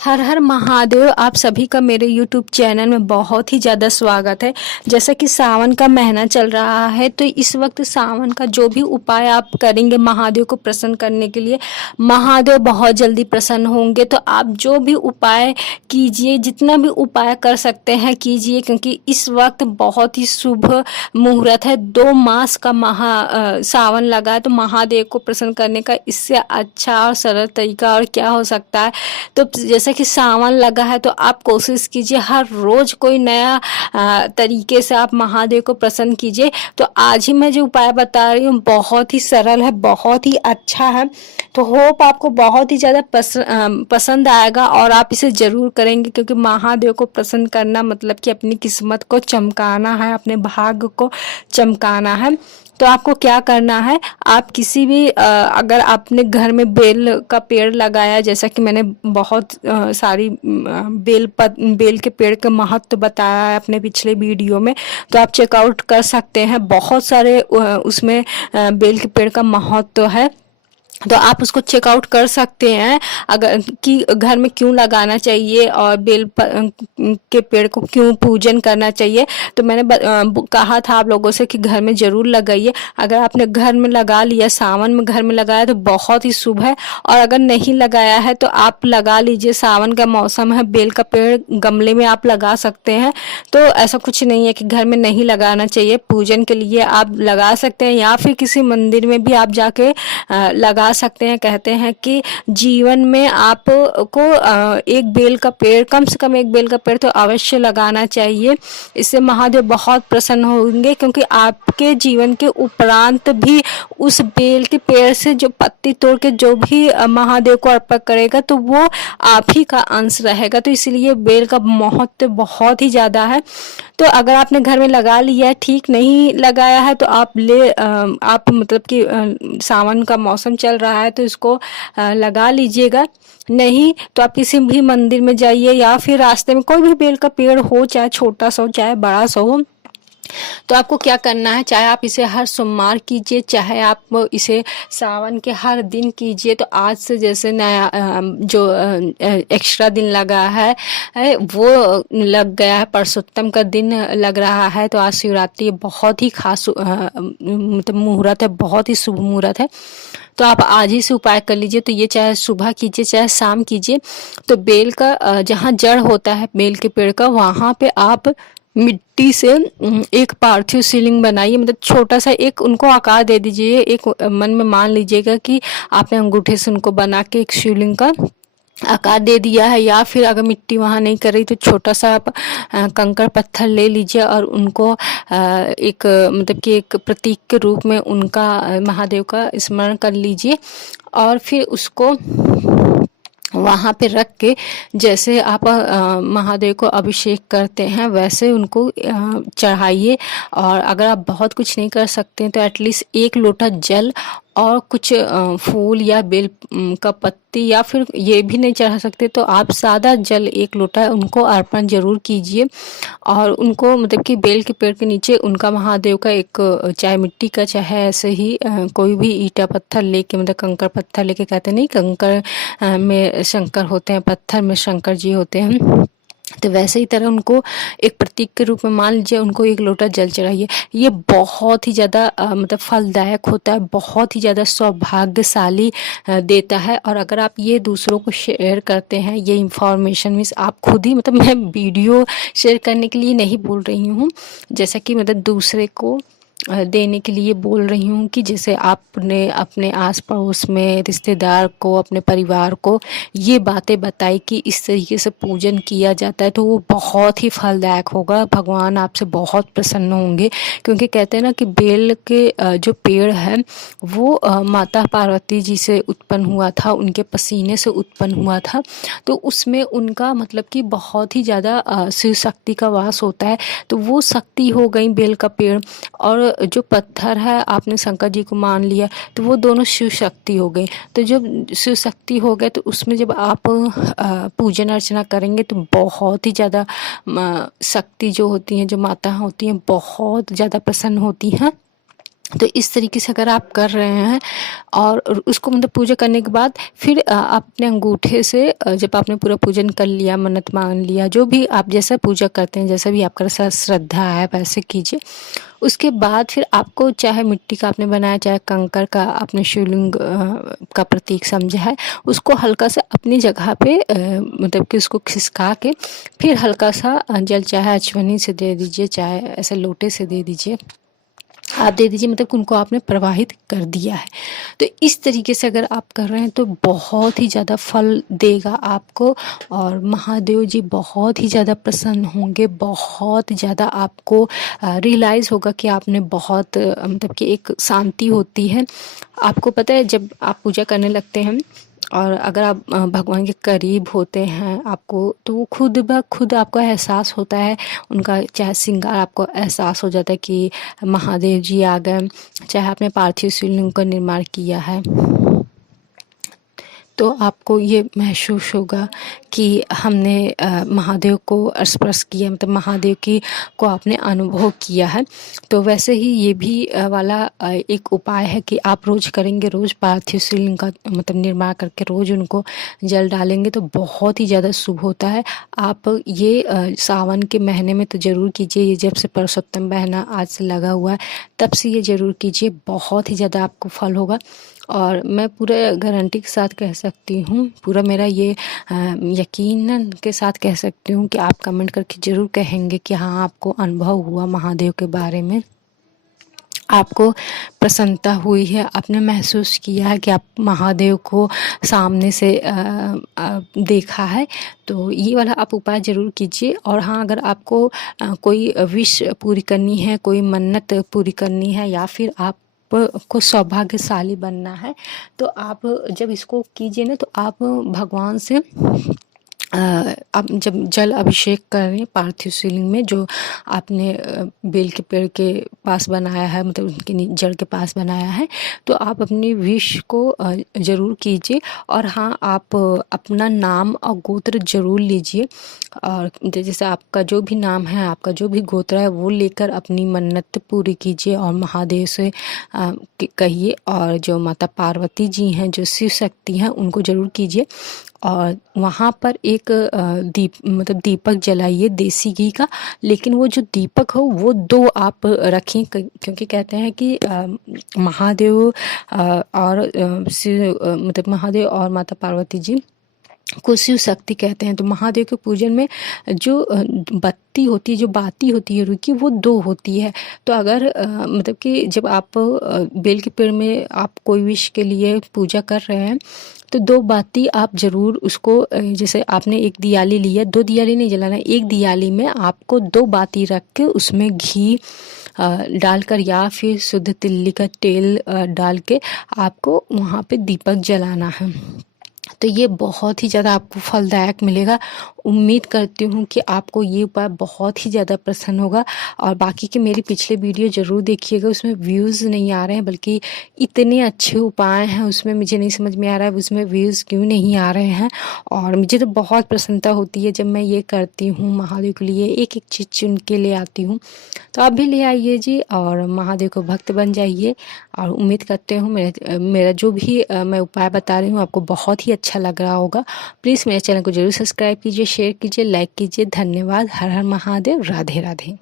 हर हर महादेव। आप सभी का मेरे YouTube चैनल में बहुत ही ज़्यादा स्वागत है। जैसा कि सावन का महीना चल रहा है, तो इस वक्त सावन का जो भी उपाय आप करेंगे महादेव को प्रसन्न करने के लिए, महादेव बहुत जल्दी प्रसन्न होंगे। तो आप जो भी उपाय कीजिए, जितना भी उपाय कर सकते हैं कीजिए, क्योंकि इस वक्त बहुत ही शुभ मुहूर्त है। 2 मास का सावन लगा है, तो महादेव को प्रसन्न करने का इससे अच्छा और सरल तरीका और क्या हो सकता है। तो जैसे कि सावन लगा है, तो आप कोशिश कीजिए हर रोज कोई नया तरीके से आप महादेव को प्रसन्न कीजिए। तो आज ही मैं जो उपाय बता रही हूँ बहुत ही सरल है, बहुत ही अच्छा है। तो होप आपको बहुत ही ज़्यादा पसंद आएगा और आप इसे ज़रूर करेंगे, क्योंकि महादेव को प्रसन्न करना मतलब कि अपनी किस्मत को चमकाना है, अपने भाग्य को चमकाना है। तो आपको क्या करना है, आप किसी भी अगर आपने घर में बेल का पेड़ लगाया, जैसा कि मैंने बहुत सारी बेल के पेड़ का महत्व बताया है अपने पिछले वीडियो में, तो आप चेकआउट कर सकते हैं। बहुत सारे उसमें बेल के पेड़ का महत्व है, तो आप उसको चेकआउट कर सकते हैं। अगर कि घर में क्यों लगाना चाहिए और के पेड़ को क्यों पूजन करना चाहिए, तो मैंने कहा था आप लोगों से कि घर में ज़रूर लगाइए। अगर आपने घर में लगा लिया, सावन में घर में लगाया, तो बहुत ही शुभ है। और अगर नहीं लगाया है तो आप लगा लीजिए, सावन का मौसम है, बेल का पेड़ गमले में आप लगा सकते हैं। तो ऐसा कुछ नहीं है कि घर में नहीं लगाना चाहिए, पूजन के लिए आप लगा सकते हैं, या फिर किसी मंदिर में भी आप जाके लगा सकते हैं। कहते हैं कि जीवन में आपको एक बेल का पेड़, कम से कम एक बेल का पेड़ तो अवश्य लगाना चाहिए। इससे महादेव बहुत प्रसन्न होंगे, क्योंकि आपके जीवन के उपरांत भी उस बेल के पेड़ से जो पत्ती तोड़ के जो भी महादेव को अर्पण करेगा, तो वो आप ही का अंश रहेगा। तो इसलिए बेल का महत्व बहुत ही ज़्यादा है। तो अगर आपने घर में लगा लिया है, ठीक नहीं लगाया है, तो आप मतलब कि सावन का मौसम चल रहा है तो इसको लगा लीजिएगा। नहीं तो आप किसी भी मंदिर में जाइए, या फिर रास्ते में कोई भी बेल का पेड़ हो, चाहे छोटा सा हो चाहे बड़ा सा हो, तो आपको क्या करना है, चाहे आप इसे हर सोमवार कीजिए, चाहे आप इसे सावन के हर दिन कीजिए। तो आज से जैसे नया जो एक्स्ट्रा दिन लगा है वो लग गया है, परसोत्तम का दिन लग रहा है, तो आज शिवरात्रि बहुत ही खास मतलब मुहूर्त है, बहुत ही शुभ मुहूर्त है। तो आप आज ही से उपाय कर लीजिए। तो ये चाहे सुबह कीजिए चाहे शाम कीजिए। तो बेल का जहाँ जड़ होता है बेल के पेड़ का, वहाँ पे आप मिट्टी से एक पार्थिव शिवलिंग बनाइए, मतलब छोटा सा एक उनको आकार दे दीजिए। एक मन में मान लीजिएगा कि आपने अंगूठे से उनको बना के एक शिवलिंग का आकार दे दिया है, या फिर अगर मिट्टी वहाँ नहीं कर रही तो छोटा सा आप कंकड़ पत्थर ले लीजिए और उनको एक मतलब कि एक प्रतीक के रूप में उनका महादेव का स्मरण कर लीजिए। और फिर उसको वहाँ पे रख के, जैसे आप महादेव को अभिषेक करते हैं वैसे उनको चढ़ाइए। और अगर आप बहुत कुछ नहीं कर सकते हैं तो एटलीस्ट 1 लोटा जल और कुछ फूल या बेल का पत्ती, या फिर ये भी नहीं चढ़ा सकते तो आप सादा जल 1 लोटा उनको अर्पण जरूर कीजिए। और उनको मतलब कि बेल के पेड़ के नीचे उनका महादेव का एक, चाहे मिट्टी का चाहे ऐसे ही कोई भी ईटा पत्थर लेके, मतलब कंकड़ पत्थर लेके, कहते नहीं कंकड़ में शंकर होते हैं, पत्थर में शंकर जी होते हैं, तो वैसे ही तरह उनको एक प्रतीक के रूप में मान लीजिए, उनको 1 लोटा जल चढ़ाइए। ये बहुत ही ज़्यादा मतलब फलदायक होता है, बहुत ही ज़्यादा सौभाग्यशाली देता है। और अगर आप ये दूसरों को शेयर करते हैं, ये इंफॉर्मेशन मीन्स आप खुद ही, मतलब मैं वीडियो शेयर करने के लिए नहीं बोल रही हूँ, जैसा कि मतलब दूसरे को देने के लिए बोल रही हूँ, कि जैसे आपने अपने आस पड़ोस में रिश्तेदार को, अपने परिवार को ये बातें बताई कि इस तरीके से पूजन किया जाता है, तो वो बहुत ही फलदायक होगा, भगवान आपसे बहुत प्रसन्न होंगे। क्योंकि कहते हैं ना कि बेल के जो पेड़ है वो माता पार्वती जी से उत्पन्न हुआ था, उनके पसीने से उत्पन्न हुआ था, तो उसमें उनका मतलब कि बहुत ही ज़्यादा शिव शक्ति का वास होता है। तो वो शक्ति हो गई बेल का पेड़, और जो पत्थर है आपने शंकर जी को मान लिया, तो वो दोनों शिव शक्ति हो गए। तो जब शिव शक्ति हो गए तो उसमें जब आप पूजन अर्चना करेंगे तो बहुत ही ज़्यादा शक्ति जो होती हैं, जो माता होती हैं, बहुत ज़्यादा प्रसन्न होती हैं। तो इस तरीके से अगर आप कर रहे हैं और उसको मतलब पूजा करने के बाद फिर आप अपने अंगूठे से जब आपने पूरा पूजन कर लिया, मन्नत मांग लिया, जो भी आप जैसा पूजा करते हैं, जैसा भी आपका श्रद्धा है वैसे कीजिए। उसके बाद फिर आपको चाहे मिट्टी का आपने बनाया, चाहे कंकड़ का आपने शिवलिंग का प्रतीक समझा है, उसको हल्का सा अपनी जगह पे मतलब कि उसको खिसका के फिर हल्का सा जल चाहे अचवनी से दे दीजिए, चाहे ऐसे लोटे से दे दीजिए, आप दे दीजिए, मतलब कि उनको आपने प्रवाहित कर दिया है। तो इस तरीके से अगर आप कर रहे हैं तो बहुत ही ज़्यादा फल देगा आपको, और महादेव जी बहुत ही ज़्यादा प्रसन्न होंगे, बहुत ज़्यादा आपको रियलाइज़ होगा कि आपने बहुत मतलब कि एक शांति होती है। आपको पता है जब आप पूजा करने लगते हैं और अगर आप भगवान के करीब होते हैं आपको, तो वो खुद ब खुद आपको एहसास होता है, उनका चाहे श्रृंगार आपको एहसास हो जाता है कि महादेव जी आ गए, चाहे आपने पार्थिव शिवलिंग का निर्माण किया है तो आपको ये महसूस होगा कि हमने महादेव को स्पर्श किया, मतलब महादेव की को आपने अनुभव किया है। तो वैसे ही ये भी वाला एक उपाय है कि आप रोज़ करेंगे, रोज़ पार्थिव शिवलिंग का मतलब निर्माण करके रोज़ उनको जल डालेंगे तो बहुत ही ज़्यादा शुभ होता है। आप ये सावन के महीने में तो ज़रूर कीजिए, ये जब से पुरुषोत्तम महीना आज से लगा हुआ है तब से ये ज़रूर कीजिए, बहुत ही ज़्यादा आपको फल होगा। और मैं पूरे गारंटी के साथ कह सकती हूँ, पूरा मेरा ये यकीनन के साथ कह सकती हूँ कि आप कमेंट करके ज़रूर कहेंगे कि हाँ आपको अनुभव हुआ महादेव के बारे में, आपको प्रसन्नता हुई है, आपने महसूस किया है कि आप महादेव को सामने से देखा है। तो ये वाला आप उपाय ज़रूर कीजिए। और हाँ, अगर आपको कोई विश पूरी करनी है, कोई मन्नत पूरी करनी है, या फिर आप को सौभाग्यशाली बनना है, तो आप जब इसको कीजिए ना, तो आप भगवान से आप जब जल अभिषेक करें पार्थिव शिवलिंग में, जो आपने बेल के पेड़ के पास बनाया है, मतलब उनके जड़ के पास बनाया है, तो आप अपनी विश को ज़रूर कीजिए। और हाँ, आप अपना नाम और गोत्र ज़रूर लीजिए, और जैसे आपका जो भी नाम है, आपका जो भी गोत्र है, वो लेकर अपनी मन्नत पूरी कीजिए और महादेव से कहिए। और जो माता पार्वती जी हैं, जो शिव शक्ति हैं, उनको ज़रूर कीजिए। और वहाँ पर एक दीपक जलाइए देसी घी का, लेकिन वो जो दीपक हो वो 2 आप रखें, क्योंकि कहते हैं कि महादेव और शिव मतलब महादेव और माता पार्वती जी को शिव शक्ति कहते हैं। तो महादेव के पूजन में जो बत्ती होती है, जो बाती होती है रुई की, वो 2 होती है। तो अगर मतलब कि जब आप बेल के पेड़ में आप कोई विश के लिए पूजा कर रहे हैं, तो 2 बाती आप ज़रूर उसको जैसे आपने एक दियाली लिया, 2 दियाली नहीं जलाना, एक दियाली में आपको 2 बाती रख के उसमें घी डालकर या फिर शुद्ध तिल्ली का तेल डाल के आपको वहाँ पे दीपक जलाना है। तो ये बहुत ही ज़्यादा आपको फलदायक मिलेगा। उम्मीद करती हूँ कि आपको ये उपाय बहुत ही ज़्यादा पसंद होगा। और बाकी के मेरे पिछले वीडियो ज़रूर देखिएगा, उसमें व्यूज़ नहीं आ रहे हैं, बल्कि इतने अच्छे उपाय हैं उसमें, मुझे नहीं समझ में आ रहा है उसमें व्यूज़ क्यों नहीं आ रहे हैं। और मुझे तो बहुत प्रसन्नता होती है जब मैं ये करती हूँ, महादेव के लिए एक-एक चीज़ चुन के ले आती हूँ। तो आप भी ले आइए जी, और महादेव को भक्त बन जाइए। और उम्मीद करते हूँ मेरा जो भी मैं उपाय बता रही हूँ आपको बहुत ही अच्छा लग रहा होगा। प्लीज़ मेरे चैनल को ज़रूर सब्सक्राइब कीजिए, शेयर कीजिए, लाइक कीजिए। धन्यवाद। हर हर महादेव। राधे राधे।